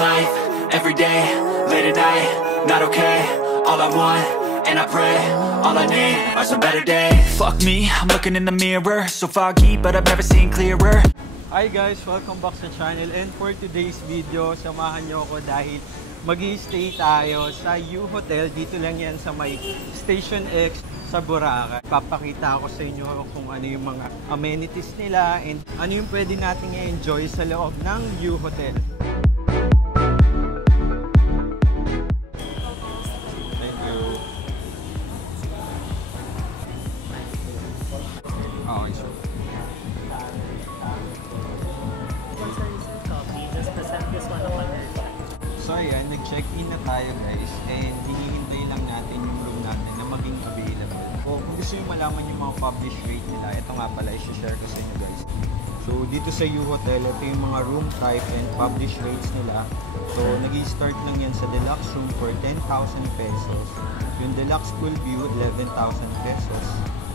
life, every day, late at night, not okay. All I want, and I pray, all I need are some better days. Fuck me, I'm looking in the mirror, so foggy, but I've never seen clearer. Hi guys, welcome back sa channel, and for today's video, samahan nyo ako dahil mag-i-stay tayo sa U Hotel. Dito lang yan sa may Station X sa Boracay. Papakita ako sa inyo kung ano yung mga amenities nila and ano yung pwede natin i-enjoy sa loob ng U Hotel. Thank you. Okay, sure. So ayan, nag-check-in na tayo guys, and hinihintay lang natin yung room natin na maging available. So kung gusto nyo malaman yung mga published rate nila, ito nga pala, i-share ko sa inyo guys. So dito sa U Hotel, ito yung mga room type and published rates nila. So nag-i-start lang yan sa deluxe room for 10,000 pesos. Yung deluxe pool view, 11,000 pesos.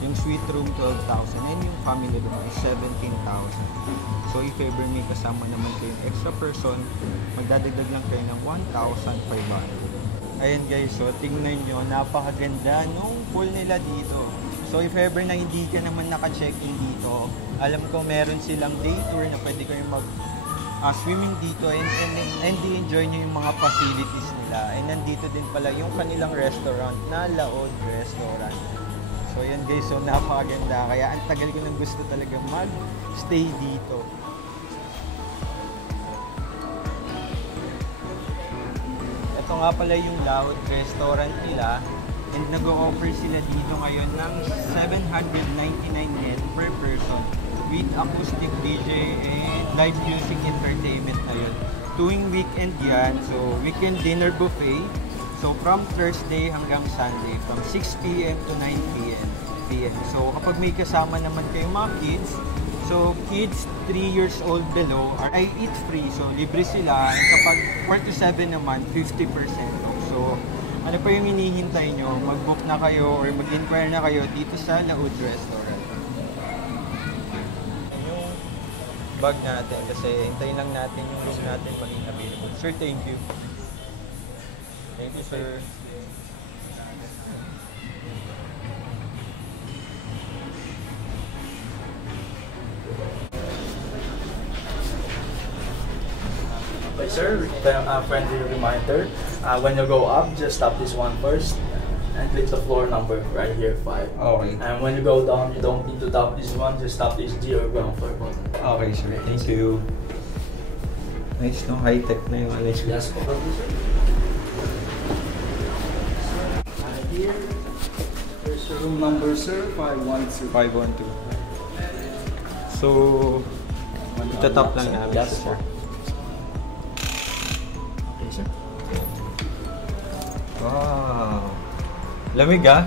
Yung suite room, 12,000. And yung family room is 17,000. So if ever may kasama naman kayong extra person, magdadagdag lang kayo ng 1,500. Ayan guys, so tingnan nyo, napakaganda nung pool nila dito. So if ever na hindi ka naman naka-check-in dito, alam ko meron silang day tour na pwede kayong mag-swimming dito and enjoy nyo yung mga facilities nila. And nandito din pala yung kanilang restaurant na Laod Restaurant. So yan guys, so napakaganda. Kaya ang tagal ko nang gusto talaga mag-stay dito. Ito nga pala yung Laod Restaurant nila. And nag-o-offer sila dito ngayon ng 799 yen per person with acoustic DJ and live music entertainment na yun. Tuwing weekend yan, so weekend dinner buffet. So from Thursday hanggang Sunday, from 6 PM to 9 PM. So kapag may kasama naman kayong mga kids, so kids 3 years old below ay eat free. So libre sila. And kapag 4 to 7 naman, 50% off. So ano pa yung hinihintay nyo? Mag-book na kayo or mag-inquire na kayo dito sa Laod Restaurant. Yung bag natin kasi hintayin lang natin yung room natin maging available. Sir, thank you. Thank you, sir. Okay, sir, friendly reminder, when you go up, just tap this one first and click the floor number right here, 5. Okay. And when you go down, you don't need to tap this one, just tap this G or ground floor button. Okay, sir. Thank you. Nice, no? High-tech na yung alis. Yes, sir. Here, here's your room number, sir, 512. 512. So, itatap lang namin, yes, sir. Okay, sir. Wow. Lamig ah.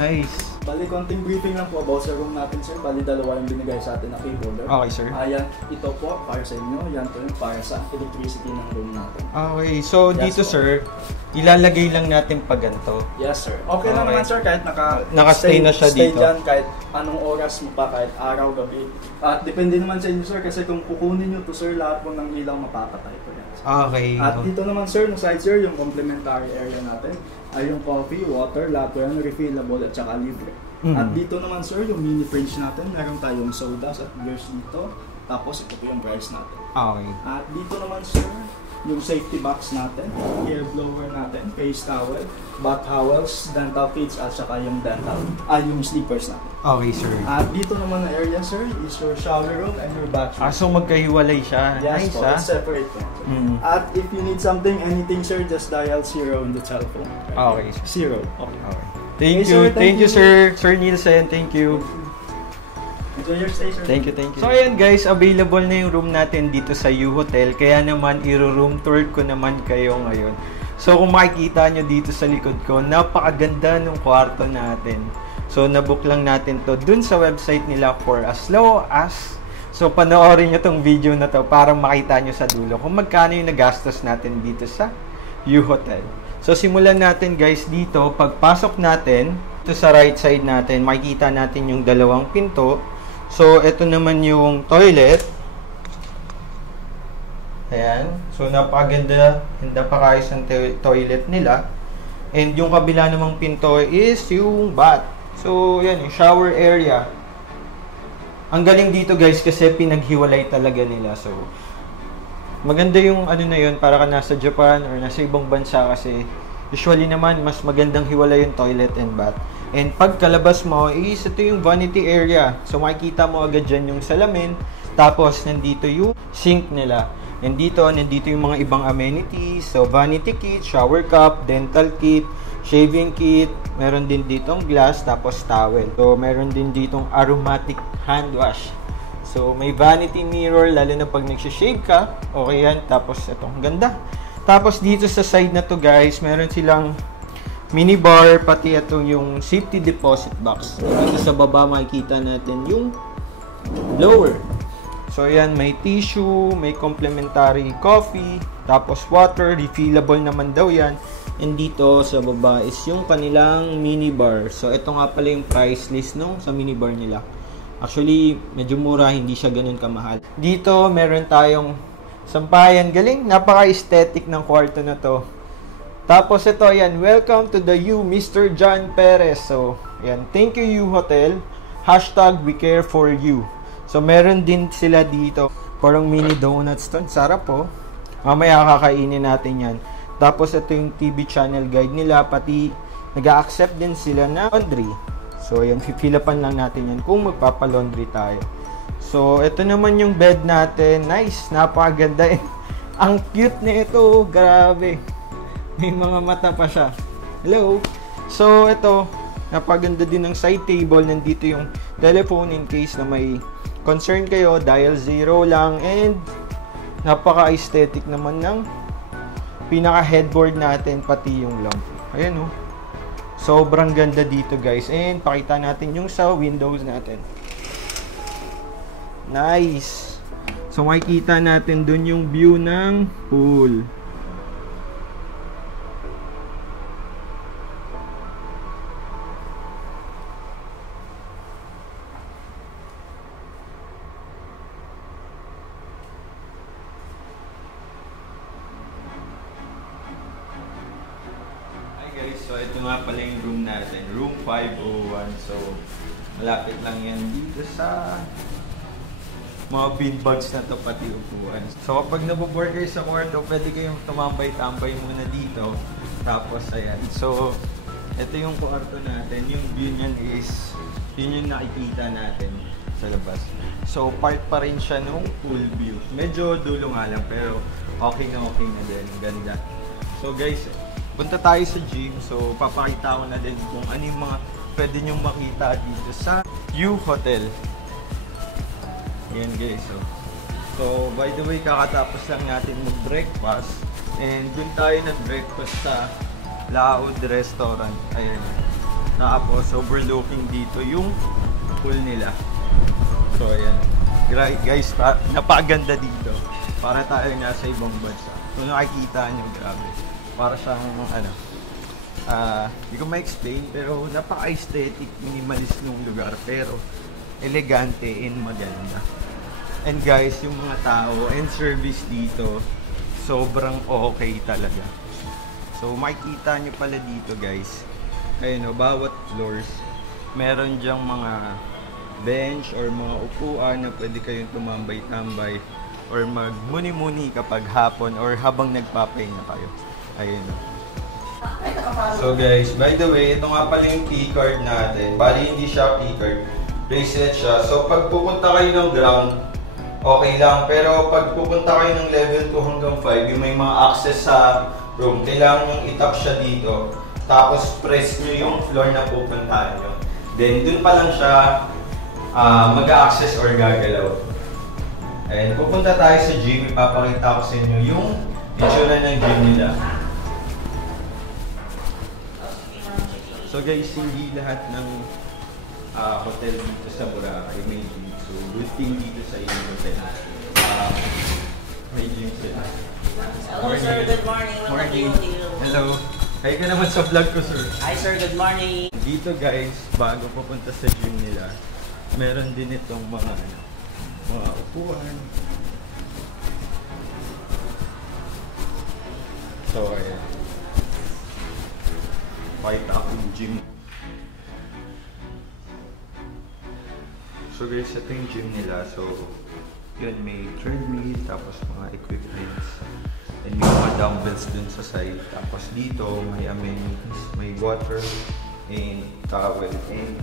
Nice. Bali, konting briefing lang po about sa room natin, sir. Bali, dalawa yung binigay sa atin na key holder. Okay, sir. Ayan, ito po para sa inyo. Yan po yung para sa electricity ng room natin. Okay, so Yes, dito po. sir, ilalagay lang natin pa ganito. Yes, sir. Okay lang Okay. naman, sir, kahit Naka-stay na siya stay dito. dyan, kahit anong oras mo pa, kahit araw, gabi. At depende naman sa inyo, sir, kasi kung kukunin nyo to, sir, lahat po ng ilaw mapapatay po yan. Okay. At dito naman, sir, no side, sir, yung complementary area natin ay yung coffee, water, lahat po yan, refillable at saka libre. At dito naman, sir, yung mini fridge natin, meron tayong sodas at beers dito. Tapos ito po yung rice natin. Okay. At dito naman, sir, yung safety box natin, air blower natin, face towel, bath towels, dental kits, at saka yung yung sleepers natin. Okay, sir. At dito naman na area, sir, is your shower room and your bathroom. So magkahiwalay siya. Yes, Nice po, ah. it's separate po. At if you need something, anything, sir, just dial 0 on the telephone. Okay, sir. 0. Okay. Thank Okay, you. sir, Thank you, sir. Sir Nielsen, thank you. Enjoy your stay, sir. Thank you, thank you. So ayan guys, available na yung room natin dito sa U Hotel. Kaya naman, i-room tour ko naman kayo ngayon. So kung makikita nyo dito sa likod ko, napakaganda ng kwarto natin. So nabook lang natin to dun sa website nila for as low as. So panoorin nyo tong video na to para makita nyo sa dulo kung magkano yung nagastos natin dito sa U Hotel. So simulan natin guys dito. Pagpasok natin, ito sa right side natin, makikita natin yung dalawang pinto. So ito naman yung toilet. Ayan. So, napakaganda. Napakayos ang toilet nila. And yung kabila namang pinto is yung bath. So, yan, yung shower area. Ang galing dito guys kasi pinaghiwalay talaga nila. So, maganda yung ano na yun para ka nasa Japan or nasa ibang bansa kasi usually naman mas magandang hiwalay yung toilet and bath. And pagkalabas mo is ito yung vanity area. So makikita mo agad dyan yung salamin. Tapos nandito yung sink nila. And nandito yung mga ibang amenities. So vanity kit, shower cup, dental kit, shaving kit. Meron din ditong glass tapos towel. So meron din ditong aromatic hand wash. So may vanity mirror lalo na pag nagsha-shave ka. Okay yan. Tapos ito, ang ganda. Tapos dito sa side na to guys, meron silang minibar, pati itong yung safety deposit box. Dito sa baba makikita natin yung blower. So yan, may tissue, may complimentary coffee, tapos water, refillable naman daw yan. And dito sa baba is yung kanilang minibar. So ito nga pala yung price list no, sa minibar nila. Actually, medyo mura, hindi siya ganun kamahal. Dito meron tayong sampayan. Galing, napaka-aesthetic ng kwarto na to. Tapos ito, yan, welcome to the U, Mr. John Perez. So, yan, thank you U Hotel. Hashtag we care for you. So, meron din sila dito. Parang mini donuts to. Sarap po. Mamaya kakainin natin yan. Tapos ito yung TV channel guide nila. Pati nag-accept din sila na laundry. So, yan, pipilapan lang natin yan kung magpapalaundry tayo. So, ito naman yung bed natin. Nice, napakaganda. Ang cute na ito. Grabe. May mga mata pa siya. Hello. So, ito, napaganda din ng side table. Nandito yung telephone in case na may concern kayo. Dial 0 lang. And, napaka-aesthetic naman ng pinaka-headboard natin, pati yung lamp. Ayan, oh. Sobrang ganda dito, guys. And, pakita natin yung sa windows natin. Nice. So, makikita natin dun yung view ng pool. So, ito nga pala yung room natin. Room 501. So, malapit lang yan dito sa mga beanbags na to, pati upuan. So, kapag naboboard kayo sa kwarto, pwede kayong tumambay-tambay muna dito. Tapos, ayan. So, ito yung kwarto natin. Yung view niyan is, yun yung nakikita natin sa labas. So, part pa rin siya nung pool view. Medyo dulo nga lang, pero okay na din. Ganda. So, guys, punta tayo sa gym. So, papakita ko na din kung ano yung mga pwede nyong makita dito sa U Hotel. Yan guys. So, by the way, kakatapos lang natin mag-breakfast. And dun tayo nag-breakfast sa Laod Restaurant. Ayan. Tapos, overlooking dito yung pool nila. So, ayan. Guys, napaganda dito. Para tayo nasa ibang bansa. Kung nakikita nyo, grabe. Para siyang, hindi ko ma-explain, pero napaka-aesthetic, minimalist yung lugar, pero elegante and maganda. And guys, yung mga tao and service dito, sobrang okay talaga. So, makikita nyo pala dito guys, ayun o, bawat floors, meron dyang mga bench or mga upuan na pwede kayong tumambay-tambay or magmuni-muni kapag hapon or habang nagpapahinga kayo. Ayun. So guys, by the way, ito nga pala yung key card natin. Bali hindi siya key card, bracelet siya. So pag pupunta kayo ng ground, okay lang. Pero pag pupunta kayo ng level 2 hanggang 5, yung may mga access sa room, kailangan yung itap siya dito. Tapos press nyo yung floor na pupuntahan nyo. Then dun pa lang siya mag-access or gagalaw. And pupunta tayo sa gym, ipapakita ko sa inyo yung itsura ng gym nila. So guys, hindi lahat ng hotel dito sa Boracay may gym. So good thing dito sa inyong hotel. May gym sila. Hello sir, good morning. Morning. Hello. Hi ka naman sa vlog ko sir. Hi sir, good morning. Dito guys, bago pupunta sa gym nila, meron din itong mga upuan. So, ayan. Pakita akong gym. So guys, ito yung gym nila. So, yun, may treadmill, tapos mga equipments. And may mga dumbbells dun sa side. Tapos dito, may amenities, may water, and towel, and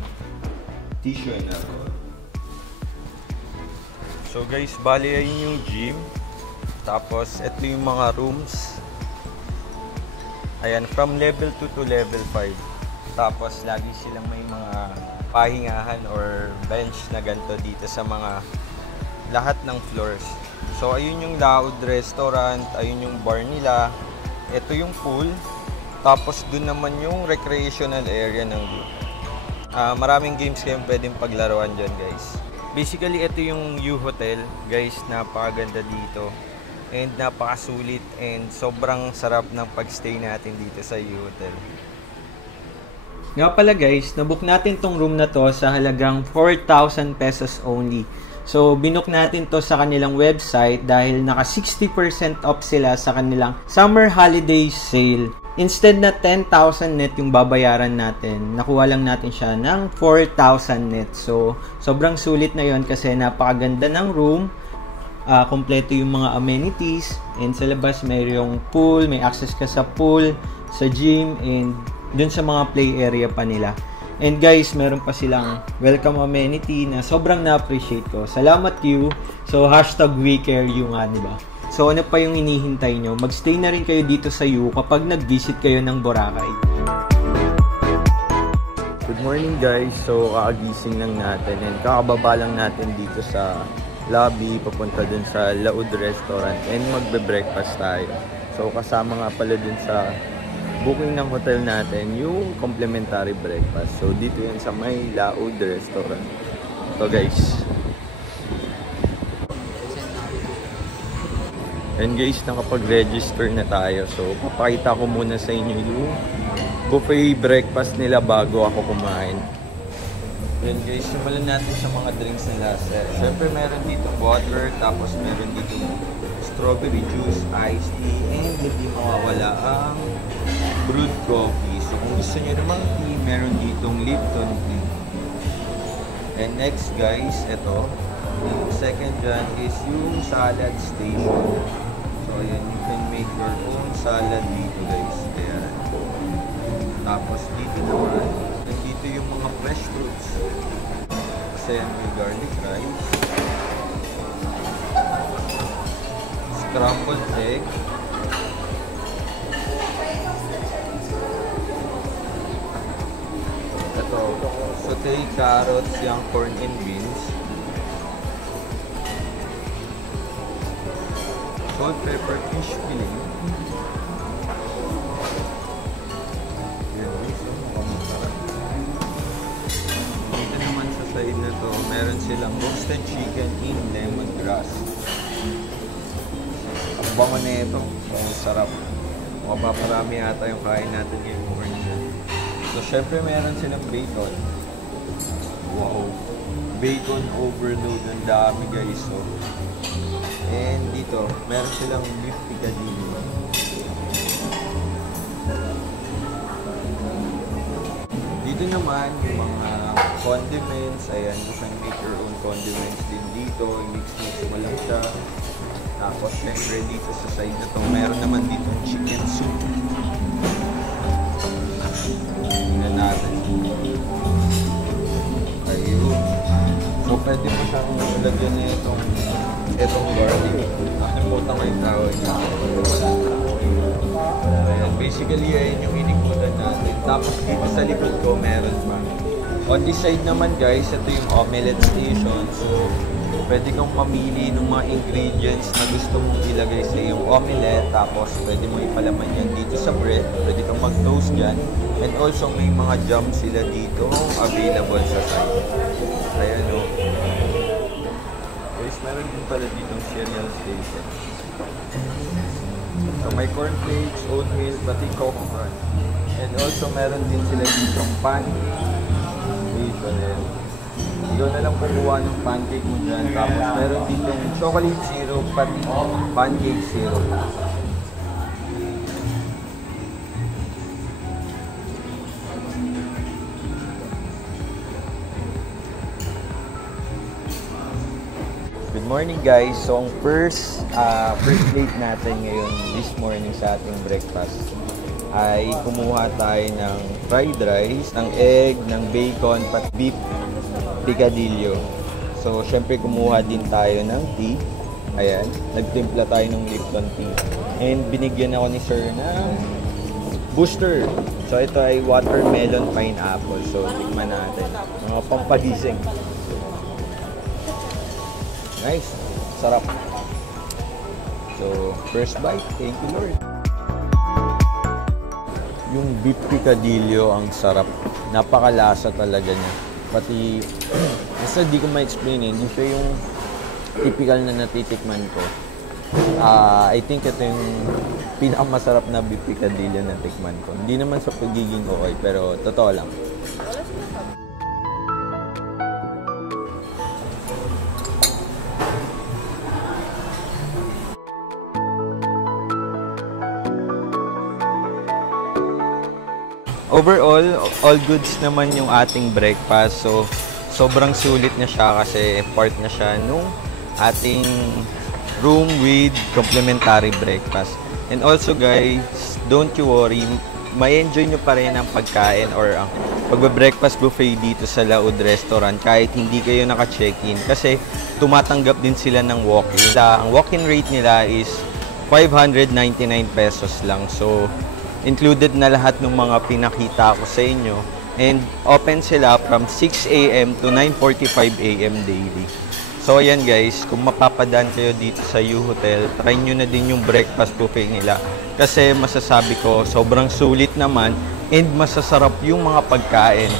tissue and alcohol. So guys, bali ayun yung gym. Tapos, ito yung mga rooms. Ayan, from level 2 to level 5. Tapos, lagi silang may mga pahingahan or bench na ganito dito sa mga lahat ng floors. So, ayun yung Laud Restaurant, ayun yung bar nila. Ito yung pool. Tapos, dun naman yung recreational area ng group. Maraming games kayong pwedeng paglaruan dyan, guys. Basically, ito yung U Hotel. Guys, napakaganda dito. And napakasulit and sobrang sarap ng pagstay natin dito sa U Hotel. Nga pala guys, nabook natin tong room na to sa halagang 4,000 pesos only. So, binook natin to sa kanilang website dahil naka 60% off sila sa kanilang summer holiday sale. Instead na 10,000 net yung babayaran natin, nakuha lang natin siya ng 4,000 net. So, sobrang sulit na yon kasi napakaganda ng room. Kompleto yung mga amenities, and sa labas mayroong pool, may access ka sa pool, sa gym, and dun sa mga play area pa nila. And guys, meron pa silang welcome amenity na sobrang na-appreciate ko. Salamat you. So hashtag we care you nga, diba? So ano pa yung hinihintay nyo? Magstay na rin kayo dito sa U kapag nag-visit kayo ng Boracay. Good morning guys. So kaagising lang natin and kakababa lang natin dito sa lobby, papunta dun sa Laud Restaurant and magbe-breakfast tayo. So kasama nga pala dun sa booking ng hotel natin yung complimentary breakfast. So dito yan sa may Laud Restaurant. So guys. And guys, nakapag-register na tayo. So papakita ko muna sa inyo yung buffet breakfast nila bago ako kumain. Yan guys, simulan natin sa mga drinks nila. Siyempre meron dito water, tapos meron dito strawberry juice, iced tea, and hindi mawawala ang brewed coffee. So kung gusto nyo naman tea, meron ditong Lipton tea. And next guys, ito. Second dyan is yung salad station. So ayan, you can make your own salad dito guys. Ayan. Tapos dito naman, dito yung mga fresh fruits. Kasi may garlic rice, scrambled egg, ito, sauté carrots, yung corn and beans, salt, pepper, fish filling. Na to, meron silang roasted chicken in lemongrass. Ang bango na ito, ang sarap. Mapaparami ata yung kain natin ngayong morning. So syempre meron silang bacon. Wow, bacon overload, ang dami guys. So, and dito meron silang beef piccadilly. Dito naman yung mga condiments, ayan, you can make your own condiments din dito, i-mix mo lang siya. Tapos syempre dito sa side na to, meron naman dito chicken soup. Tingnan natin. Ayun. So pwede mo siyang lagyan na itong garlic. Nakalimutan ko yung tawag niya. Ayan, basically ayan yung inikutan natin. Tapos dito sa likod ko meron pa. On this side naman guys, ito yung omelette station. So, pwede kang mamili ng mga ingredients na gusto mong ilagay sa iyong omelette. Tapos, pwede mo ipalaman yan dito sa bread. Pwede kang mag-toast dyan. And also, may mga jam sila dito available sa side. Ayan o. Guys, meron din pala ditong cereal station. So, may cornflakes, oatmeal, pati coco crunch. And also, meron din sila ditong pancake. Dito rin. Ikaw na lang kumuha ng pancake mo dyan. Tapos meron ditong chocolate syrup pati pancake syrup. morning guys. So ang first plate natin ngayon this morning sa ating breakfast ay kumuha tayo ng fried rice, ng egg, ng bacon, pat beef picadillo. So syempre kumuha din tayo ng tea. Ayan, nagtimpla tayo ng Lipton tea. And binigyan ako ni sir ng booster. So ito ay watermelon pineapple. So tikman natin. Mga pampagising. Nice. Sarap. So, first bite. Thank you, Lord. Yung beef picadillo, ang sarap. Napakalasa talaga niya. Pati, basta di ko ma-explain eh. Hindi siya yung typical na natitikman ko. I think ito yung pinakamasarap na beef picadillo na tikman ko. Hindi naman sa pagiging okay, pero totoo lang. Overall, all goods naman yung ating breakfast. So, sobrang sulit na siya kasi part na siya nung ating room with complimentary breakfast. And also guys, don't you worry, may enjoy nyo pa rin ang pagkain or ang pagbe-breakfast buffet dito sa Laud Restaurant kahit hindi kayo naka-check-in kasi tumatanggap din sila ng walk-in. Ang walk-in rate nila is 599 pesos lang. So, included na lahat ng mga pinakita ko sa inyo. And open sila from 6 a.m. to 9:45 a.m. daily. So ayan guys, kung mapapadaan kayo dito sa U-Hotel, try nyo na din yung breakfast buffet nila. Kasi masasabi ko, sobrang sulit naman and masasarap yung mga pagkain.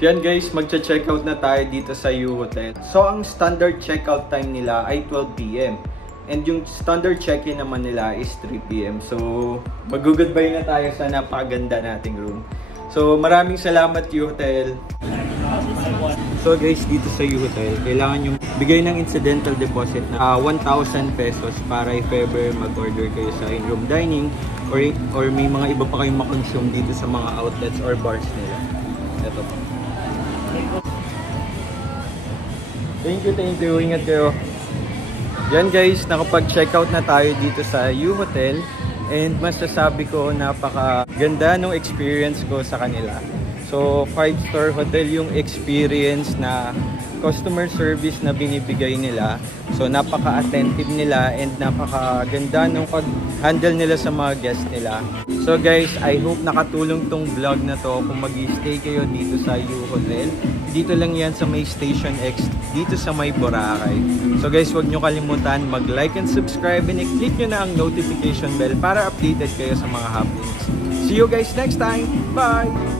Yan guys, magcha-checkout na tayo dito sa U-Hotel. So, ang standard checkout time nila ay 12 p.m. And yung standard check-in naman nila is 3 p.m. So, mag-goodbye na tayo sa napakaganda nating room. So, maraming salamat U-Hotel. So guys, dito sa U-Hotel, kailangan yung bigay ng incidental deposit na 1,000 pesos para if ever mag-order kayo sa in-room dining or may mga iba pa kayong makonsume dito sa mga outlets or bars nila. Ito po. Thank you. Ingat kayo. Yan guys, nakapag-checkout na tayo dito sa U-Hotel and masasabi ko napakaganda ng experience ko sa kanila. So, 5-star hotel yung experience na customer service na binibigay nila. So, napaka-attentive nila and napakaganda ng pag-handle nila sa mga guests nila. So guys, I hope nakatulong tong vlog na to kung mag-stay kayo dito sa U-Hotel. Dito lang yan sa may Station X, dito sa may Boracay. So guys, huwag nyo kalimutan mag-like and subscribe and i-click nyo na ang notification bell para updated kayo sa mga happenings. See you guys next time! Bye!